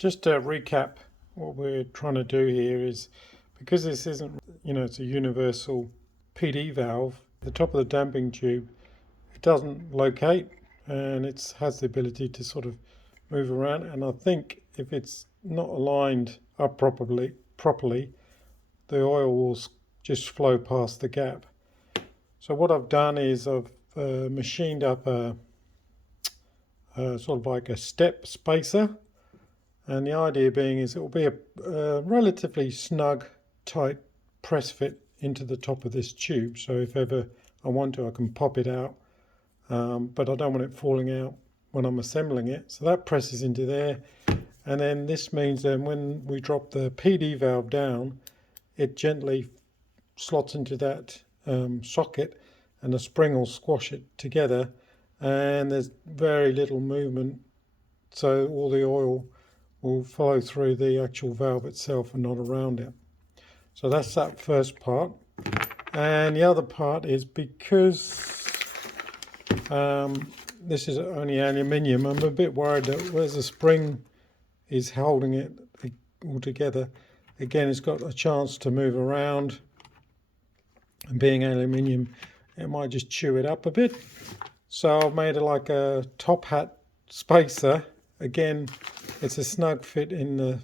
Just to recap, what we're trying to do here is, because this isn't, it's a universal PD valve, the top of the damping tube, it doesn't locate and it has the ability to sort of move around. And I think if it's not aligned up properly, the oil will just flow past the gap. So what I've done is I've machined up a sort of like a step spacer. And the idea being is it will be a relatively snug, tight press fit into the top of this tube. So if ever I want to, I can pop it out, but I don't want it falling out when I'm assembling it. So that presses into there. And then this means then when we drop the PD valve down, it gently slots into that socket and the spring will squash it together. And there's very little movement. So all the oil will flow through the actual valve itself and not around it. So that's that first part. And the other part is because this is only aluminium, I'm a bit worried that whereas the spring is holding it all together, again it's got a chance to move around, and being aluminium it might just chew it up a bit. So I've made it like a top hat spacer. Again, it's a snug fit in the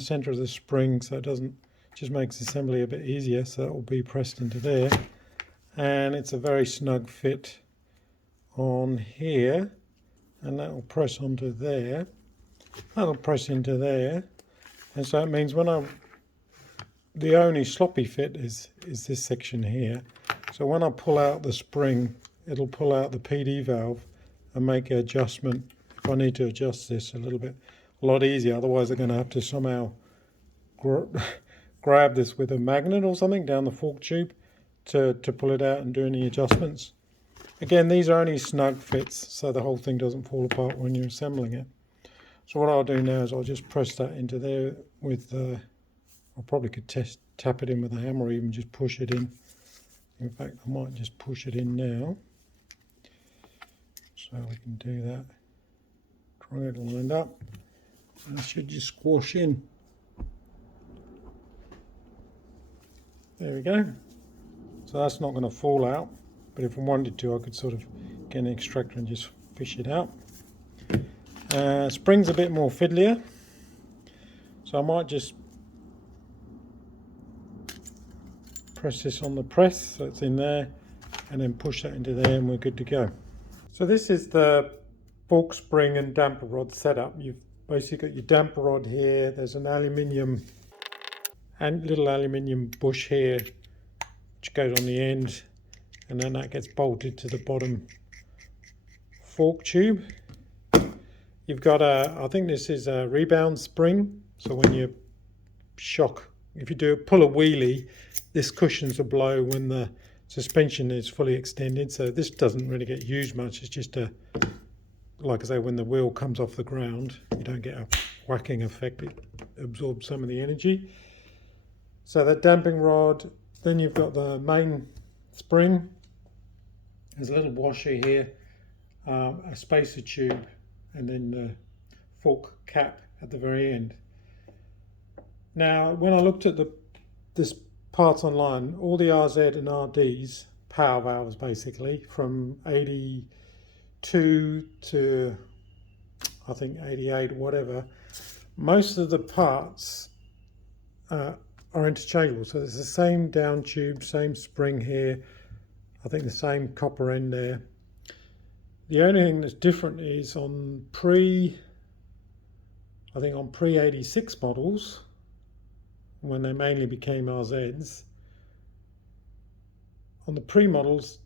center of the spring, so it doesn't, just makes assembly a bit easier. So that will be pressed into there, and it's a very snug fit on here, and that will press onto there. That'll press into there, and so it means when the only sloppy fit is this section here. So when I pull out the spring, it'll pull out the PD valve and make an adjustment. I need to adjust this a little bit, a lot easier. Otherwise, I'm going to have to somehow grab this with a magnet or something down the fork tube to pull it out and do any adjustments. Again, these are only snug fits, so the whole thing doesn't fall apart when you're assembling it. So what I'll do now is I'll just press that into there with, I probably could tap it in with a hammer or even just push it in. In fact, I might just push it in now. So we can do that. Try it lined up, and it should just squash in. There we go. So that's not going to fall out, but if I wanted to, I could sort of get an extractor and just fish it out. Spring's a bit more fiddlier, so I might just press this on the press so it's in there, and then push that into there, and we're good to go. So this is the fork spring and damper rod setup. You've basically got your damper rod here. There's an aluminium and little aluminium bush here which goes on the end, and then that gets bolted to the bottom fork tube. You've got I think this is a rebound spring, so when you if you pull a wheelie, this cushions a blow when the suspension is fully extended. So this doesn't really get used much. It's just like I say, when the wheel comes off the ground, you don't get a whacking effect. It absorbs some of the energy. So that damping rod, then you've got the main spring. There's a little washer here, a spacer tube, and then the fork cap at the very end. Now, when I looked at this parts online, all the RZ and RDs, power valves basically, from 82 to I think 88, whatever, most of the parts are interchangeable. So it's the same down tube, same spring here, I think the same copper end there. The only thing that's different is on pre-86 models, when they mainly became RZs, on the pre-models,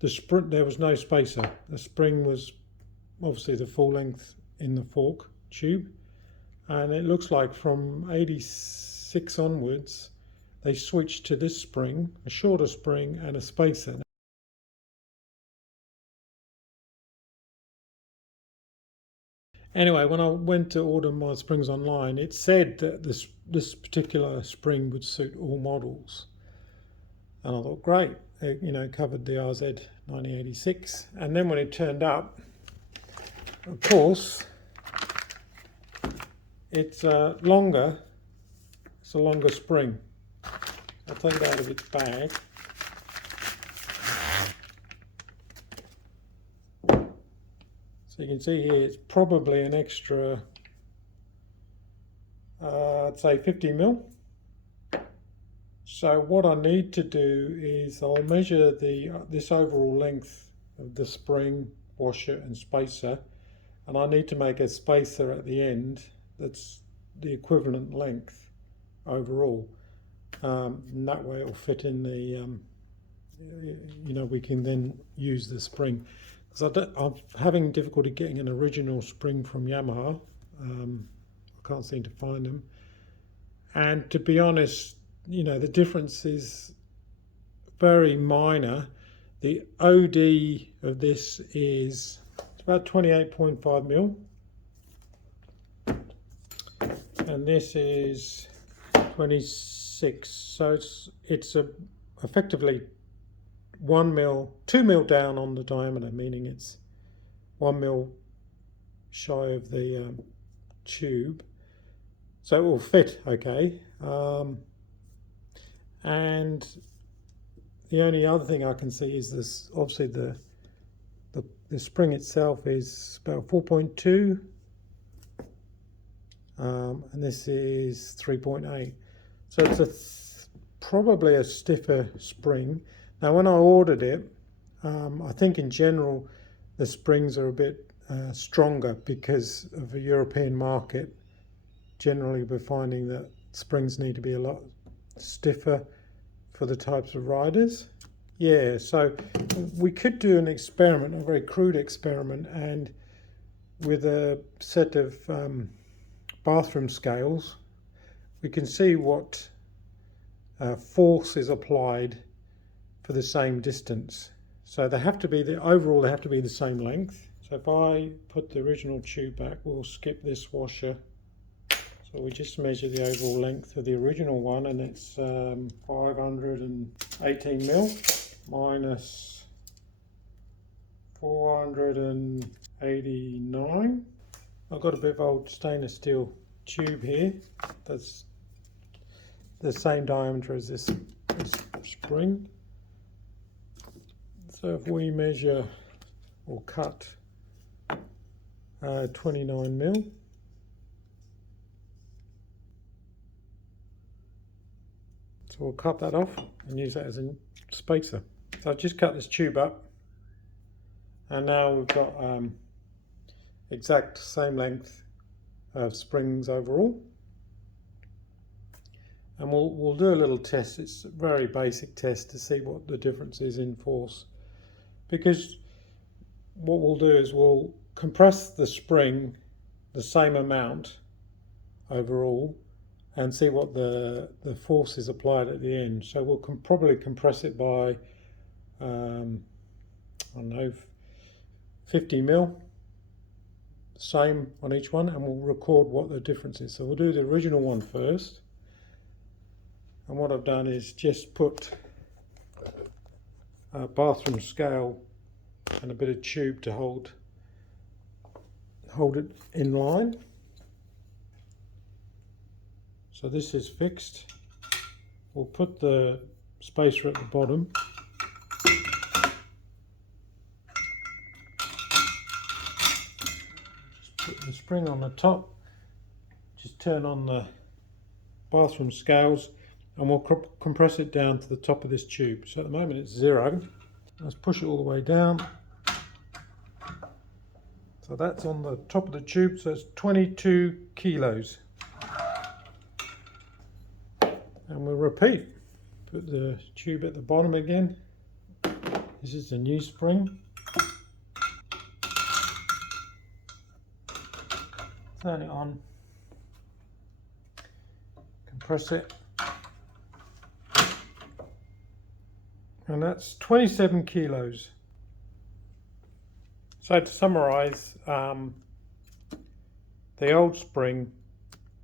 there was no spacer. The spring was obviously the full length in the fork tube, and it looks like from 86 onwards they switched to this spring, a shorter spring and a spacer. Anyway, when I went to order my springs online, it said that this particular spring would suit all models, and I thought, great, it covered the RZ 9086. And then when it turned up, of course, it's longer. It's a longer spring. I'll take it out of its bag. So you can see here it's probably an extra, I'd say 50 mil. So what I need to do is I'll measure this overall length of the spring, washer and spacer, and I need to make a spacer at the end that's the equivalent length overall. And that way it'll fit in the, we can then use the spring. Because I'm having difficulty getting an original spring from Yamaha. I can't seem to find them. And to be honest, the difference is very minor. The OD of this is about 28.5 mil. And this is 26. So it's effectively 1 mil, 2 mil down on the diameter, meaning it's 1 mil shy of the tube. So it will fit okay. And the only other thing I can see is this, obviously the spring itself is about 4.2, and this is 3.8. So it's probably a stiffer spring. Now when I ordered it, I think in general the springs are a bit stronger because of the European market. Generally we're finding that springs need to be a lot stiffer for the types of riders. Yeah, so we could do an experiment, a very crude experiment, and with a set of bathroom scales we can see what force is applied for the same distance. So they have to be overall they have to be the same length. So if I put the original tube back, we'll skip this washer. So we just measure the overall length of the original one, and it's 518 mil minus 489. I've got a bit of old stainless steel tube here that's the same diameter as this spring. So if we measure or cut 29 mil, so we'll cut that off and use that as a spacer. So I've just cut this tube up, and now we've got exact same length of springs overall. And we'll do a little test. It's a very basic test to see what the difference is in force. Because what we'll do is we'll compress the spring the same amount overall and see what the force is applied at the end. So we'll probably compress it by, I don't know, 50 mil, same on each one, and we'll record what the difference is. So we'll do the original one first. And what I've done is just put a bathroom scale and a bit of tube to hold it in line. So this is fixed. We'll put the spacer at the bottom. Just put the spring on the top. Just turn on the bathroom scales, and we'll compress it down to the top of this tube. So at the moment it's 0. Let's push it all the way down. So that's on the top of the tube, so it's 22 kilos. And we'll repeat. Put the tube at the bottom again. This is the new spring. Turn it on. Compress it. And that's 27 kilos. So to summarise, the old spring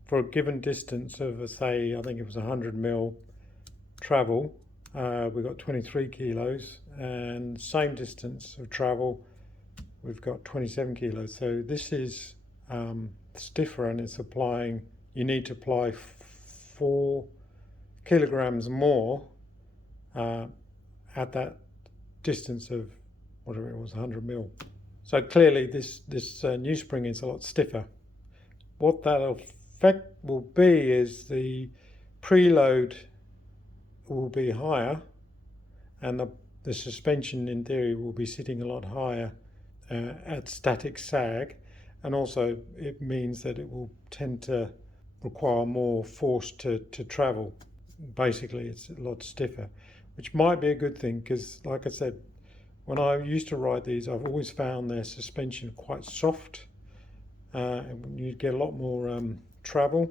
for a given distance of, say, I think it was 100 mil travel, we've got 23 kilos, and same distance of travel, we've got 27 kilos. So this is stiffer and it's applying, you need to apply 4 kilograms more at that distance of whatever it was, 100 mil. So clearly this new spring is a lot stiffer. What that effect will be is the preload will be higher, and the suspension in theory will be sitting a lot higher at static sag, and also it means that it will tend to require more force to travel. Basically it's a lot stiffer, which might be a good thing, because like I said, when I used to ride these, I've always found their suspension quite soft, and you get a lot more travel.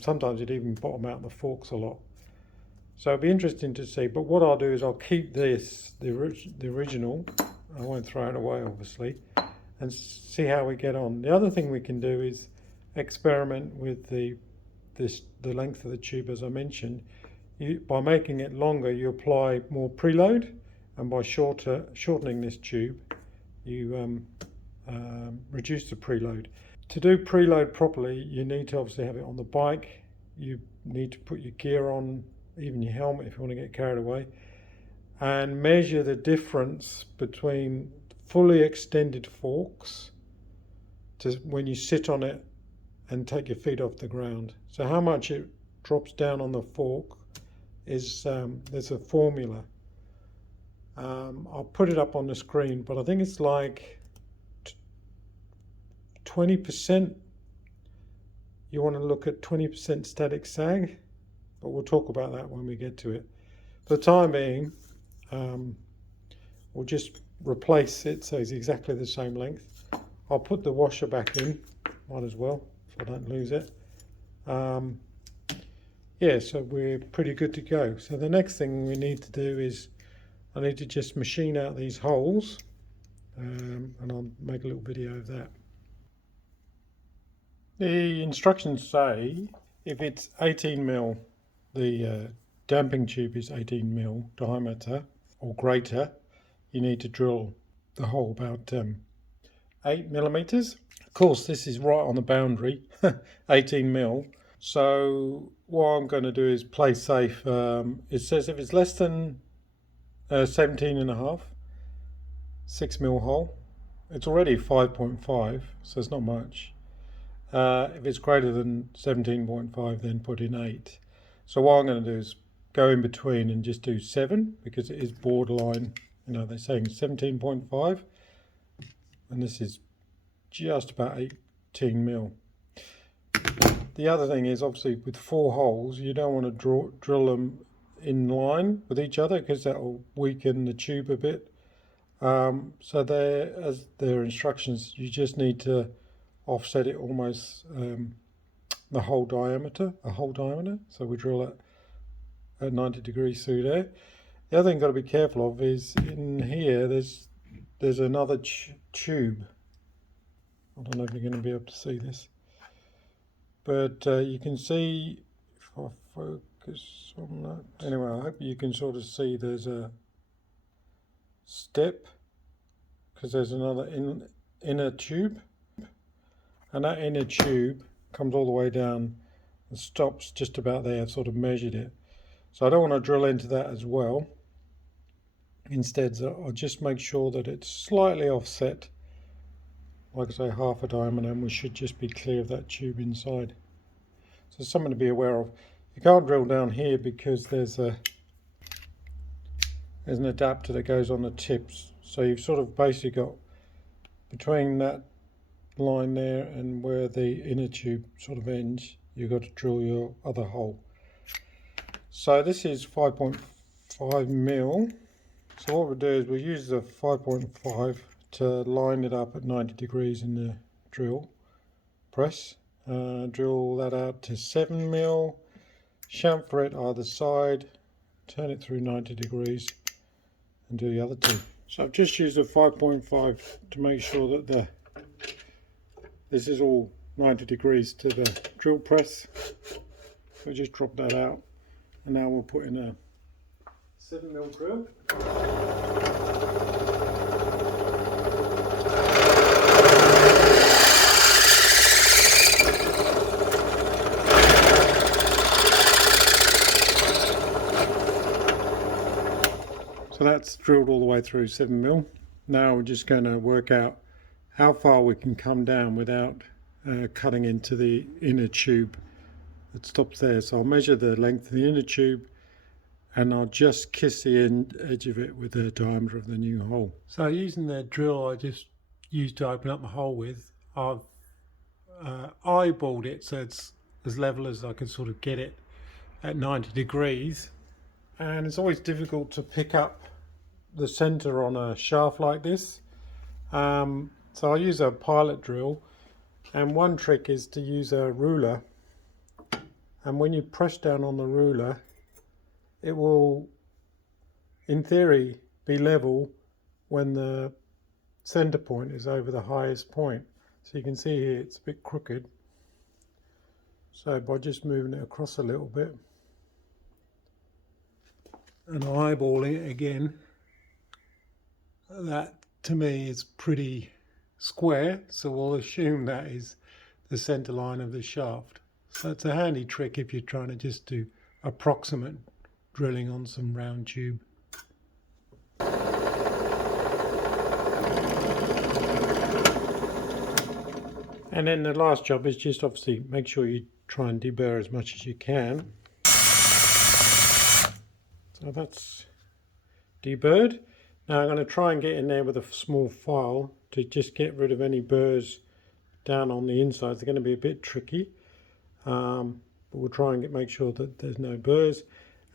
Sometimes it even bottom out the forks a lot. So it'll be interesting to see. But what I'll do is I'll keep this, the original. I won't throw it away, obviously, and see how we get on. The other thing we can do is experiment with the length of the tube, as I mentioned. By making it longer, you apply more preload, and by shortening this tube, you reduce the preload. To do preload properly, you need to obviously have it on the bike. You need to put your gear on, even your helmet if you want to get carried away, and measure the difference between fully extended forks to when you sit on it and take your feet off the ground. So how much it drops down on the fork is, there's a formula. I'll put it up on the screen, but I think it's like 20%. You want to look at 20% static sag, but we'll talk about that when we get to it. For the time being, we'll just replace it so it's exactly the same length. I'll put the washer back in, might as well, so I don't lose it. Yeah, so we're pretty good to go. So the next thing we need to do is I need to just machine out these holes, and I'll make a little video of that. The instructions say if it's 18 mil, the damping tube is 18 mil diameter or greater, you need to drill the hole about 8 millimeters. Of course, this is right on the boundary, 18 mil. So what I'm going to do is play safe. It says if it's less than 17 and a half, 6 mil hole. It's already 5.5, so it's not much. If it's greater than 17.5, then put in 8. So what I'm going to do is go in between and just do 7, because it is borderline. You know, they're saying 17.5, and this is just about 18 mil. The other thing is, obviously, with 4 holes, you don't want to drill them in line with each other, because that will weaken the tube a bit. So there, as their instructions, you just need to offset it almost the whole diameter, So we drill it at 90 degrees through there. The other thing you've got to be careful of is in here there's another tube. I don't know if you're going to be able to see this, but you can see, if I focus on that. Anyway, I hope you can sort of see there's a step, because there's another inner tube, and that inner tube comes all the way down and stops just about there. I've sort of measured it, so I don't want to drill into that as well. Instead, I'll just make sure that it's slightly offset, like I say, half a diameter, and we should just be clear of that tube inside. So something to be aware of. You can't drill down here because there's an adapter that goes on the tips. So you've sort of basically got between that line there and where the inner tube sort of ends, you've got to drill your other hole. So this is 5.5 mil. So what we'll do is we'll use the 5.5 to line it up at 90 degrees in the drill press. Drill that out to 7 mil, chamfer it either side, turn it through 90 degrees and do the other two. So I've just used a 5.5 to make sure that this is all 90 degrees to the drill press. So just drop that out, and now we'll put in a 7 mil drill. So that's drilled all the way through 7mm. Now we're just going to work out how far we can come down without cutting into the inner tube that stops there. So I'll measure the length of the inner tube and I'll just kiss the edge of it with the diameter of the new hole. So using the drill I just used to open up the hole with, I've eyeballed it so it's as level as I can sort of get it at 90 degrees. And it's always difficult to pick up the center on a shaft like this. So I use a pilot drill, and one trick is to use a ruler, and when you press down on the ruler it will in theory be level when the center point is over the highest point. So you can see here it's a bit crooked, so by just moving it across a little bit and eyeballing it again, that to me is pretty square, so we'll assume that is the center line of the shaft. So it's a handy trick if you're trying to just do approximate drilling on some round tube. And then the last job is just obviously make sure you try and deburr as much as you can. So that's deburred. Now I'm going to try and get in there with a small file to just get rid of any burrs down on the inside. They're going to be a bit tricky, but we'll try and make sure that there's no burrs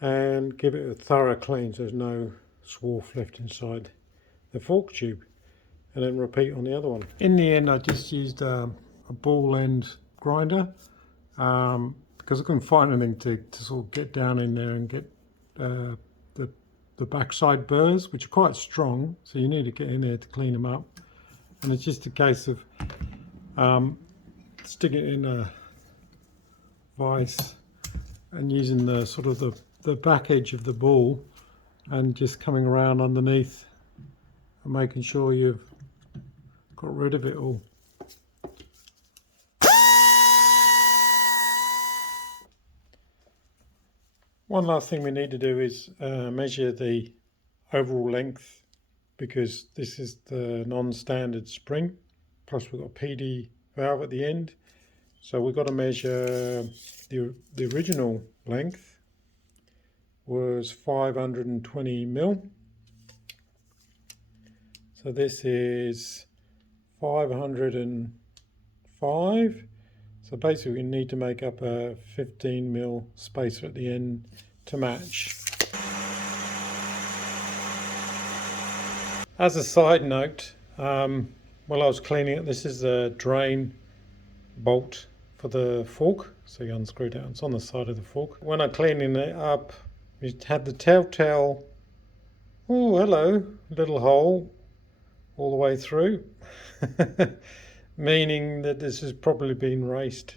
and give it a thorough clean so there's no swarf left inside the fork tube, and then repeat on the other one. In the end I just used a ball end grinder because I couldn't find anything to sort of get down in there and get the backside burrs, which are quite strong, so you need to get in there to clean them up. And it's just a case of sticking it in a vise and using the sort of the back edge of the ball and just coming around underneath and making sure you've got rid of it all. One last thing we need to do is measure the overall length, because this is the non-standard spring, plus we've got a PD valve at the end. So we've got to measure the original length was 520mm. So this is 505. So basically we need to make up a 15mm spacer at the end to match. As a side note, while I was cleaning it, this is a drain bolt for the fork. So you unscrew it out, it's on the side of the fork. When I'm cleaning it up, it had the telltale, oh hello, little hole all the way through. Meaning that this has probably been raced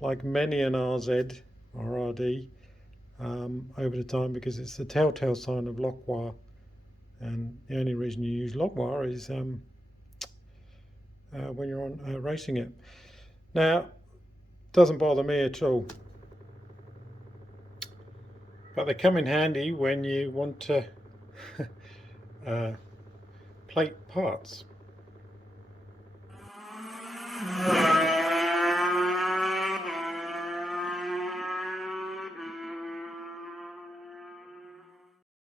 like many an RZ or RD over the time, because it's the telltale sign of lock wire, and the only reason you use lock wire is when you're on racing it. Now, doesn't bother me at all, but they come in handy when you want to plate parts.